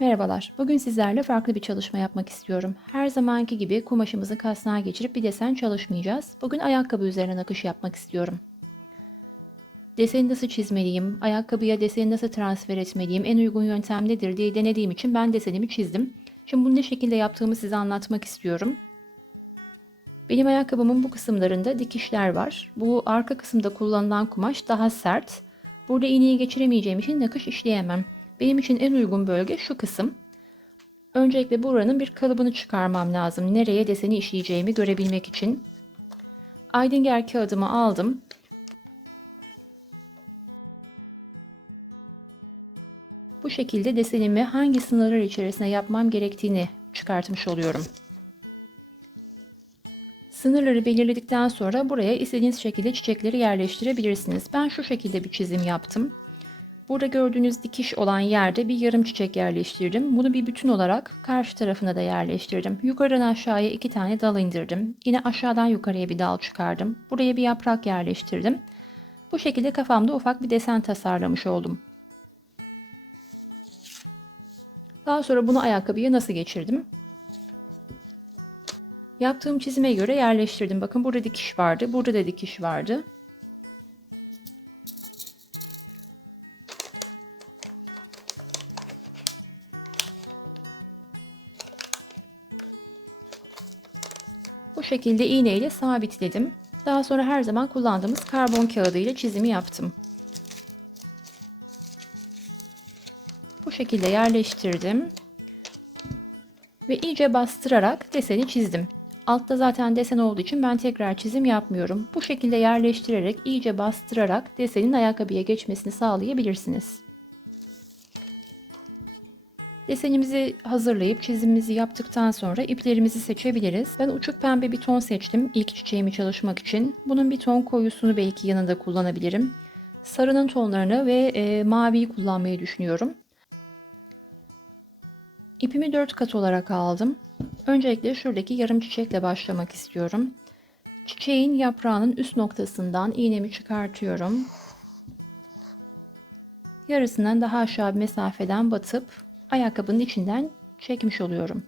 Merhabalar. Bugün sizlerle farklı bir çalışma yapmak istiyorum. Her zamanki gibi kumaşımızı kasnağa geçirip bir desen çalışmayacağız. Bugün ayakkabı üzerine nakış yapmak istiyorum. Deseni nasıl çizmeliyim, ayakkabıya deseni nasıl transfer etmeliyim, en uygun yöntem nedir diye denediğim için ben desenimi çizdim. Şimdi bunu ne şekilde yaptığımı size anlatmak istiyorum. Benim ayakkabımın bu kısımlarında dikişler var. Bu arka kısımda kullanılan kumaş daha sert. Burada iğneyi geçiremeyeceğim için nakış işleyemem. Benim için en uygun bölge şu kısım. Öncelikle buranın bir kalıbını çıkarmam lazım. Nereye deseni işleyeceğimi görebilmek için. Aydinger kağıdımı aldım. Bu şekilde desenimi hangi sınırlar içerisinde yapmam gerektiğini çıkartmış oluyorum. Sınırları belirledikten sonra buraya istediğiniz şekilde çiçekleri yerleştirebilirsiniz. Ben şu şekilde bir çizim yaptım. Burada gördüğünüz dikiş olan yerde bir yarım çiçek yerleştirdim. Bunu bir bütün olarak karşı tarafına da yerleştirdim. Yukarıdan aşağıya iki tane dal indirdim. Yine aşağıdan yukarıya bir dal çıkardım. Buraya bir yaprak yerleştirdim. Bu şekilde kafamda ufak bir desen tasarlamış oldum. Daha sonra bunu ayakkabıya nasıl geçirdim? Yaptığım çizime göre yerleştirdim. Bakın burada dikiş vardı, burada da dikiş vardı. Şekilde iğne ile sabitledim. Daha sonra her zaman kullandığımız karbon kağıdı ile çizimi yaptım. Bu şekilde yerleştirdim. Ve iyice bastırarak deseni çizdim. Altta zaten desen olduğu için ben tekrar çizim yapmıyorum. Bu şekilde yerleştirerek iyice bastırarak desenin ayakkabıya geçmesini sağlayabilirsiniz. Desenimizi hazırlayıp çizimimizi yaptıktan sonra iplerimizi seçebiliriz. Ben uçuk pembe bir ton seçtim ilk çiçeğimi çalışmak için. Bunun bir ton koyusunu belki yanında kullanabilirim. Sarının tonlarını ve e, maviyi kullanmayı düşünüyorum. İpimi 4 kat olarak aldım. Öncelikle şuradaki yarım çiçekle başlamak istiyorum. Çiçeğin yaprağının üst noktasından iğnemi çıkartıyorum. Yarısından daha aşağı bir mesafeden batıp ayakkabının içinden çekmiş oluyorum.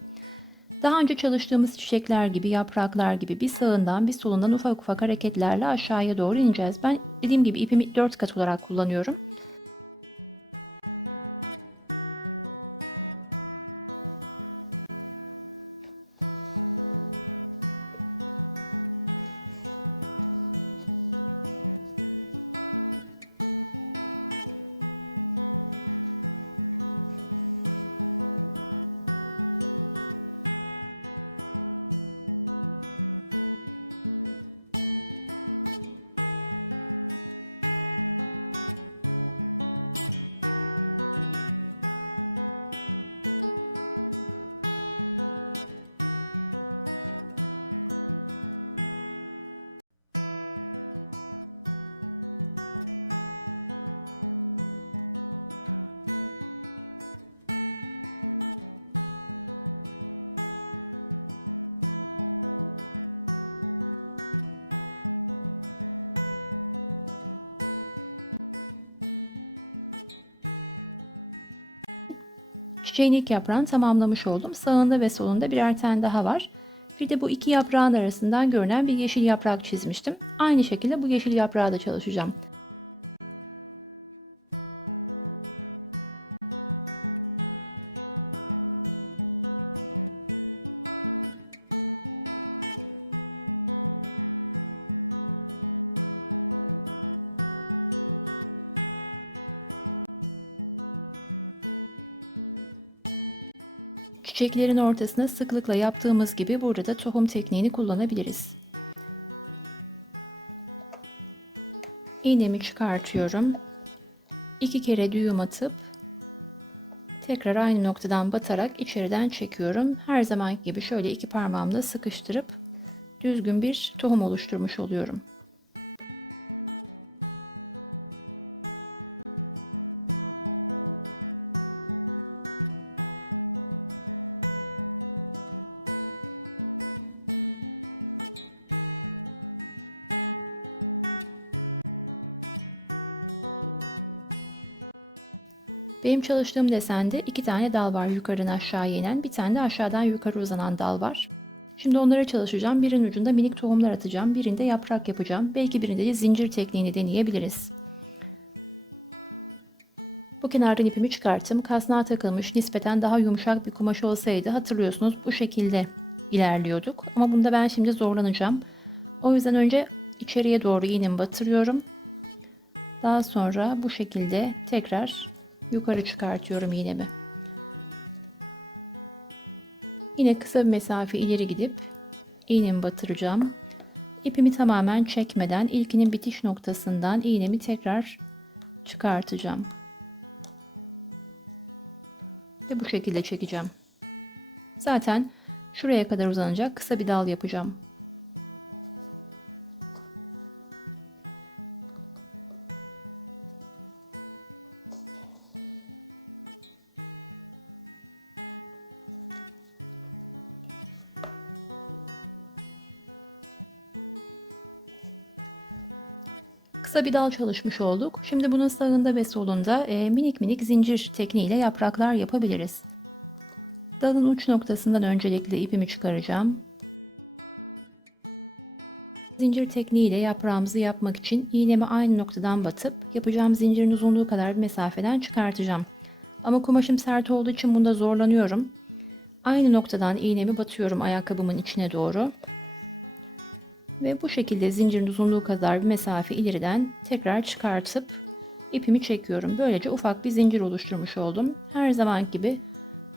Daha önce çalıştığımız çiçekler gibi, yapraklar gibi bir sağından bir solundan ufak ufak hareketlerle aşağıya doğru ineceğiz. Ben dediğim gibi ipimi 4 kat olarak kullanıyorum. Çiçeğin ilk yaprağını tamamlamış oldum. Sağında ve solunda birer tane daha var. Bir de bu iki yaprağın arasından görünen bir yeşil yaprak çizmiştim. Aynı şekilde bu yeşil yaprağı da çalışacağım. Çiçeklerin ortasına sıklıkla yaptığımız gibi burada da tohum tekniğini kullanabiliriz. İğnemi çıkartıyorum. İki kere düğüm atıp tekrar aynı noktadan batarak içeriden çekiyorum. Her zaman gibi şöyle iki parmağımla sıkıştırıp düzgün bir tohum oluşturmuş oluyorum. Benim çalıştığım desende iki tane dal var yukarıdan aşağıya inen, bir tane de aşağıdan yukarı uzanan dal var. Şimdi onlara çalışacağım. Birinin ucunda minik tohumlar atacağım. Birinde yaprak yapacağım. Belki birinde de zincir tekniğini deneyebiliriz. Bu kenardan ipimi çıkarttım. Kasnağa takılmış nispeten daha yumuşak bir kumaş olsaydı hatırlıyorsunuz bu şekilde ilerliyorduk. Ama bunda ben şimdi zorlanacağım. O yüzden önce içeriye doğru iğnemi batırıyorum. Daha sonra bu şekilde tekrar yukarı çıkartıyorum iğnemi. Yine kısa bir mesafe ileri gidip iğnemi batıracağım. İpimi tamamen çekmeden ilkinin bitiş noktasından iğnemi tekrar çıkartacağım. Ve bu şekilde çekeceğim. Zaten şuraya kadar uzanacak kısa bir dal yapacağım. Kısa bir dal çalışmış olduk. Şimdi bunun sağında ve solunda e, minik minik zincir tekniğiyle yapraklar yapabiliriz. Dalın uç noktasından öncelikle ipimi çıkaracağım. Zincir tekniğiyle yaprağımızı yapmak için iğnemi aynı noktadan batıp yapacağım zincirin uzunluğu kadar bir mesafeden çıkartacağım. Ama kumaşım sert olduğu için bunda zorlanıyorum. Aynı noktadan iğnemi batıyorum ayakkabımın içine doğru. Ve bu şekilde zincirin uzunluğu kadar bir mesafe ileriden tekrar çıkartıp ipimi çekiyorum. Böylece ufak bir zincir oluşturmuş oldum. Her zaman gibi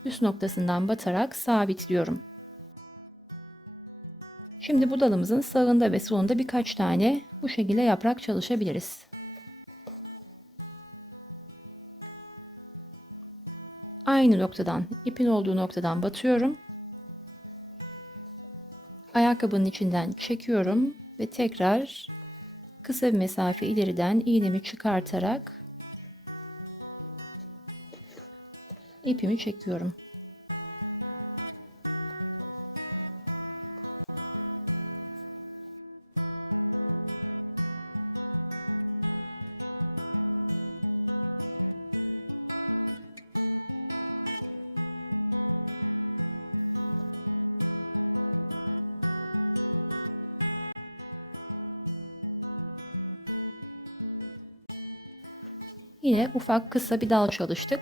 üst noktasından batarak sabitliyorum. Şimdi bu dalımızın sağında ve solunda birkaç tane bu şekilde yaprak çalışabiliriz. Aynı noktadan, ipin olduğu noktadan batıyorum. Ayakkabının içinden çekiyorum ve tekrar kısa bir mesafe ileriden iğnemi çıkartarak ipimi çekiyorum. Yine ufak kısa bir dal çalıştık.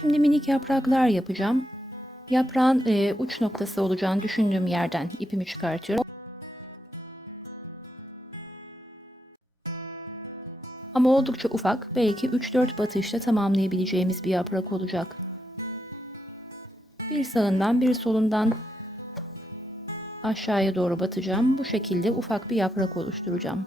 Şimdi minik yapraklar yapacağım. Yaprağın e, uç noktası olacağını düşündüğüm yerden ipimi çıkartıyorum. Ama oldukça ufak, belki 3-4 batışta tamamlayabileceğimiz bir yaprak olacak. Bir sağından bir solundan aşağıya doğru batacağım. Bu şekilde ufak bir yaprak oluşturacağım.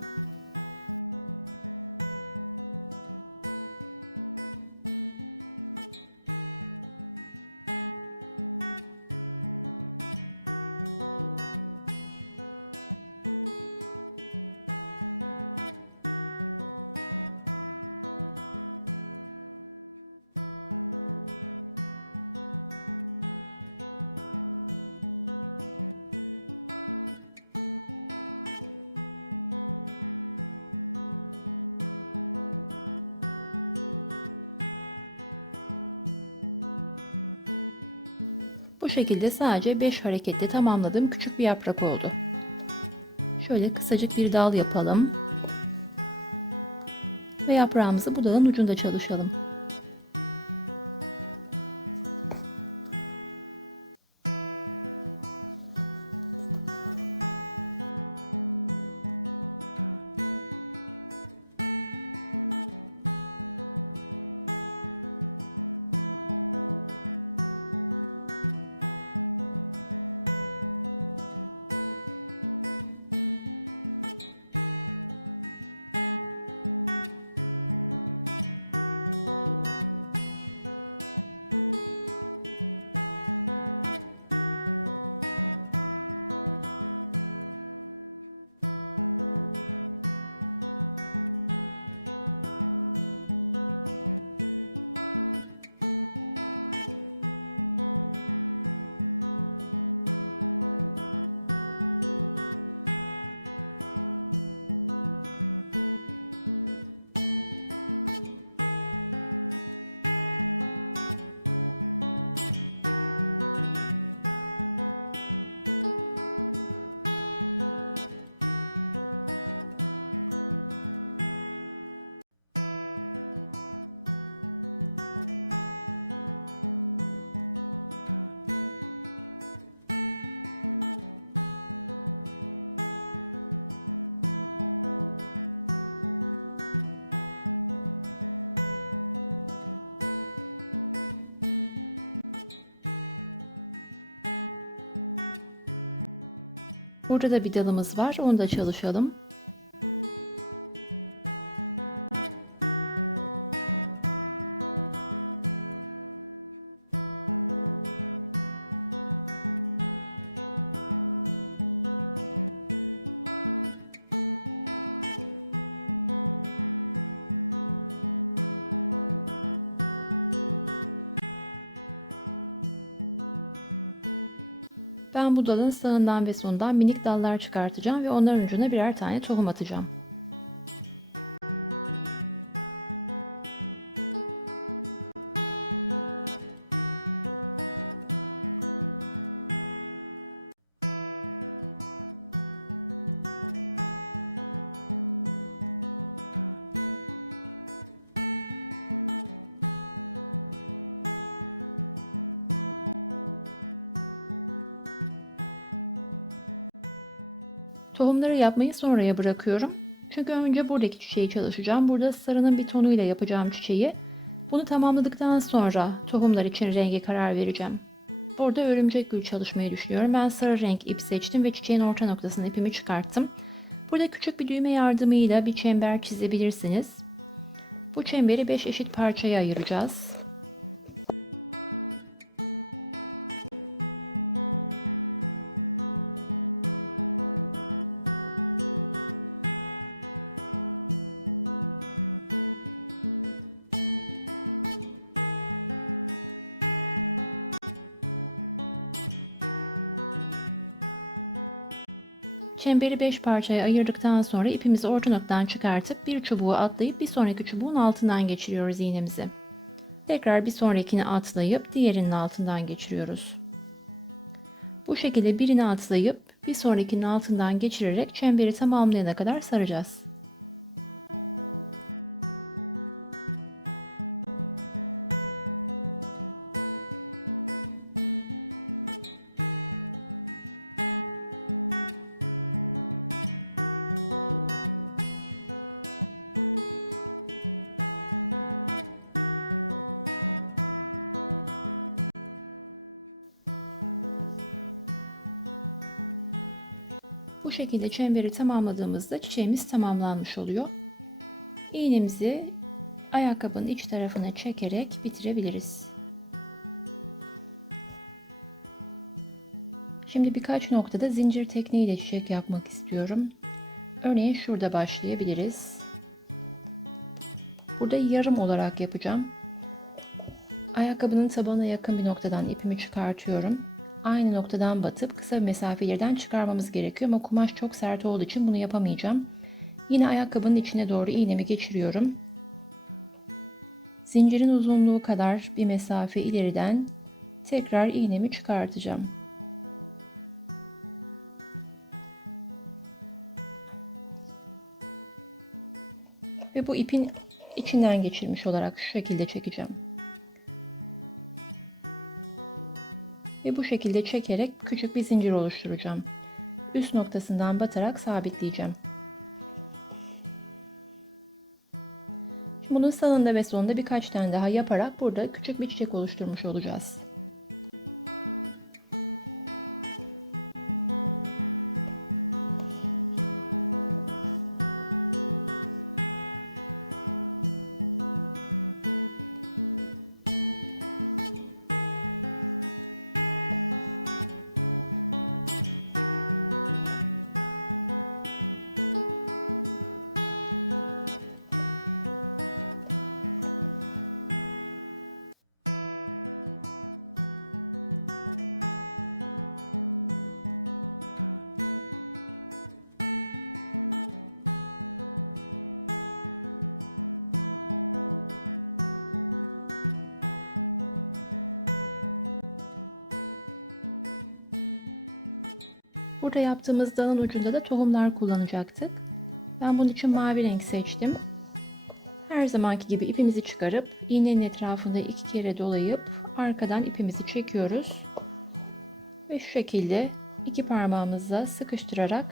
Bu şekilde sadece 5 harekette tamamladığım küçük bir yaprak oldu. Şöyle kısacık bir dal yapalım. Ve yaprağımızı bu dalın ucunda çalışalım. Burada da bir dalımız var. Onu da çalışalım. Bu dalın sağından ve solundan minik dallar çıkartacağım ve onların ucuna birer tane tohum atacağım. Tohumları yapmayı sonraya bırakıyorum. Çünkü önce buradaki çiçeği çalışacağım. Burada sarının bir tonuyla yapacağım çiçeği. Bunu tamamladıktan sonra tohumlar için rengi karar vereceğim. Burada örümcek gül çalışmayı düşünüyorum. Ben sarı renk ip seçtim ve çiçeğin orta noktasına ipimi çıkarttım. Burada küçük bir düğme yardımıyla bir çember çizebilirsiniz. Bu çemberi 5 eşit parçaya ayıracağız. Çemberi 5 parçaya ayırdıktan sonra ipimizi orta noktadan çıkartıp bir çubuğu atlayıp bir sonraki çubuğun altından geçiriyoruz iğnemizi. Tekrar bir sonrakini atlayıp diğerinin altından geçiriyoruz. Bu şekilde birini atlayıp bir sonrakinin altından geçirerek çemberi tamamlayana kadar saracağız. Bu şekilde çemberi tamamladığımızda çiçeğimiz tamamlanmış oluyor. İğnemizi ayakkabının iç tarafına çekerek bitirebiliriz. Şimdi birkaç noktada zincir tekniğiyle çiçek yapmak istiyorum. Örneğin şurada başlayabiliriz. Burada yarım olarak yapacağım. Ayakkabının tabana yakın bir noktadan ipimi çıkartıyorum aynı noktadan batıp kısa mesafelerden çıkarmamız gerekiyor ama kumaş çok sert olduğu için bunu yapamayacağım. Yine ayakkabının içine doğru iğnemi geçiriyorum. Zincirin uzunluğu kadar bir mesafe ileriden tekrar iğnemi çıkartacağım. Ve bu ipin içinden geçirmiş olarak şu şekilde çekeceğim. Bu şekilde çekerek küçük bir zincir oluşturacağım. Üst noktasından batarak sabitleyeceğim. Şimdi bunun sağında ve solunda birkaç tane daha yaparak burada küçük bir çiçek oluşturmuş olacağız. Burada yaptığımız dalın ucunda da tohumlar kullanacaktık. Ben bunun için mavi renk seçtim. Her zamanki gibi ipimizi çıkarıp iğnenin etrafında iki kere dolayıp arkadan ipimizi çekiyoruz. Ve şu şekilde iki parmağımızla sıkıştırarak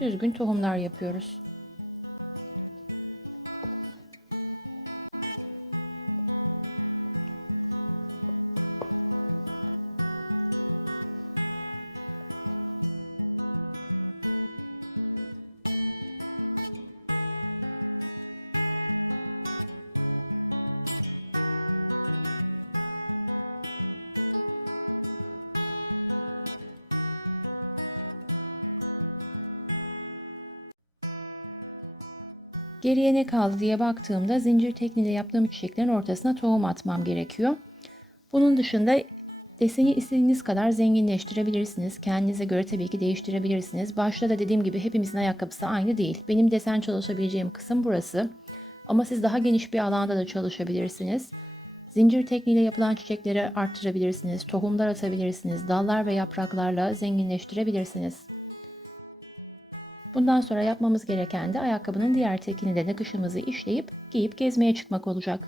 düzgün tohumlar yapıyoruz. Geriye ne kaldı diye baktığımda zincir tekniğiyle yaptığım çiçeklerin ortasına tohum atmam gerekiyor. Bunun dışında deseni istediğiniz kadar zenginleştirebilirsiniz. Kendinize göre tabii ki değiştirebilirsiniz. Başta da dediğim gibi hepimizin ayakkabısı aynı değil. Benim desen çalışabileceğim kısım burası. Ama siz daha geniş bir alanda da çalışabilirsiniz. Zincir tekniğiyle yapılan çiçekleri arttırabilirsiniz, tohumlar atabilirsiniz, dallar ve yapraklarla zenginleştirebilirsiniz. Bundan sonra yapmamız gereken de ayakkabının diğer tekini de nakışımızı işleyip giyip gezmeye çıkmak olacak.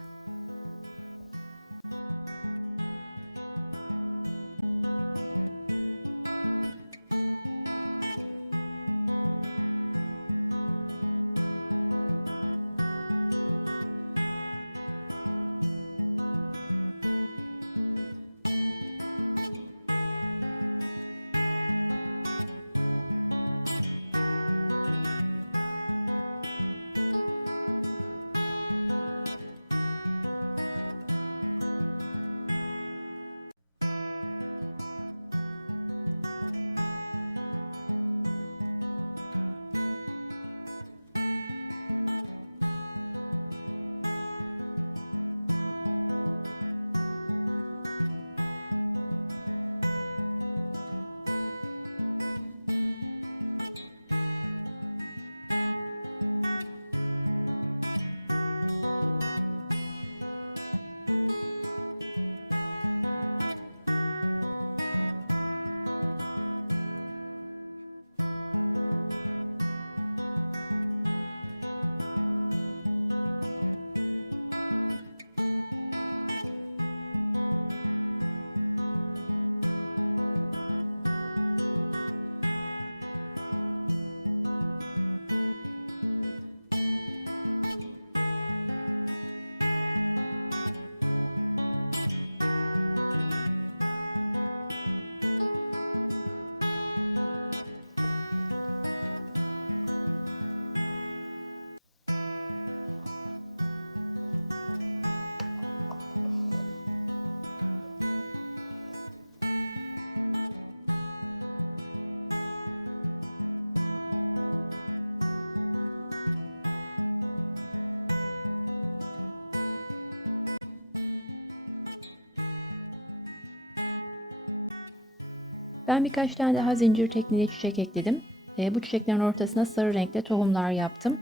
Ben birkaç tane daha zincir tekniğiyle çiçek ekledim. E, bu çiçeklerin ortasına sarı renkte tohumlar yaptım.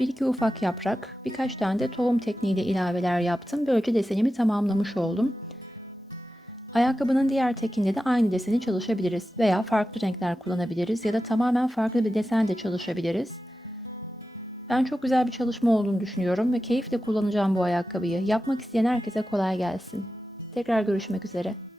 Bir iki ufak yaprak, birkaç tane de tohum tekniğiyle ilaveler yaptım. Böylece desenimi tamamlamış oldum. Ayakkabının diğer tekinde de aynı deseni çalışabiliriz veya farklı renkler kullanabiliriz ya da tamamen farklı bir desen de çalışabiliriz. Ben çok güzel bir çalışma olduğunu düşünüyorum ve keyifle kullanacağım bu ayakkabıyı. Yapmak isteyen herkese kolay gelsin. Tekrar görüşmek üzere.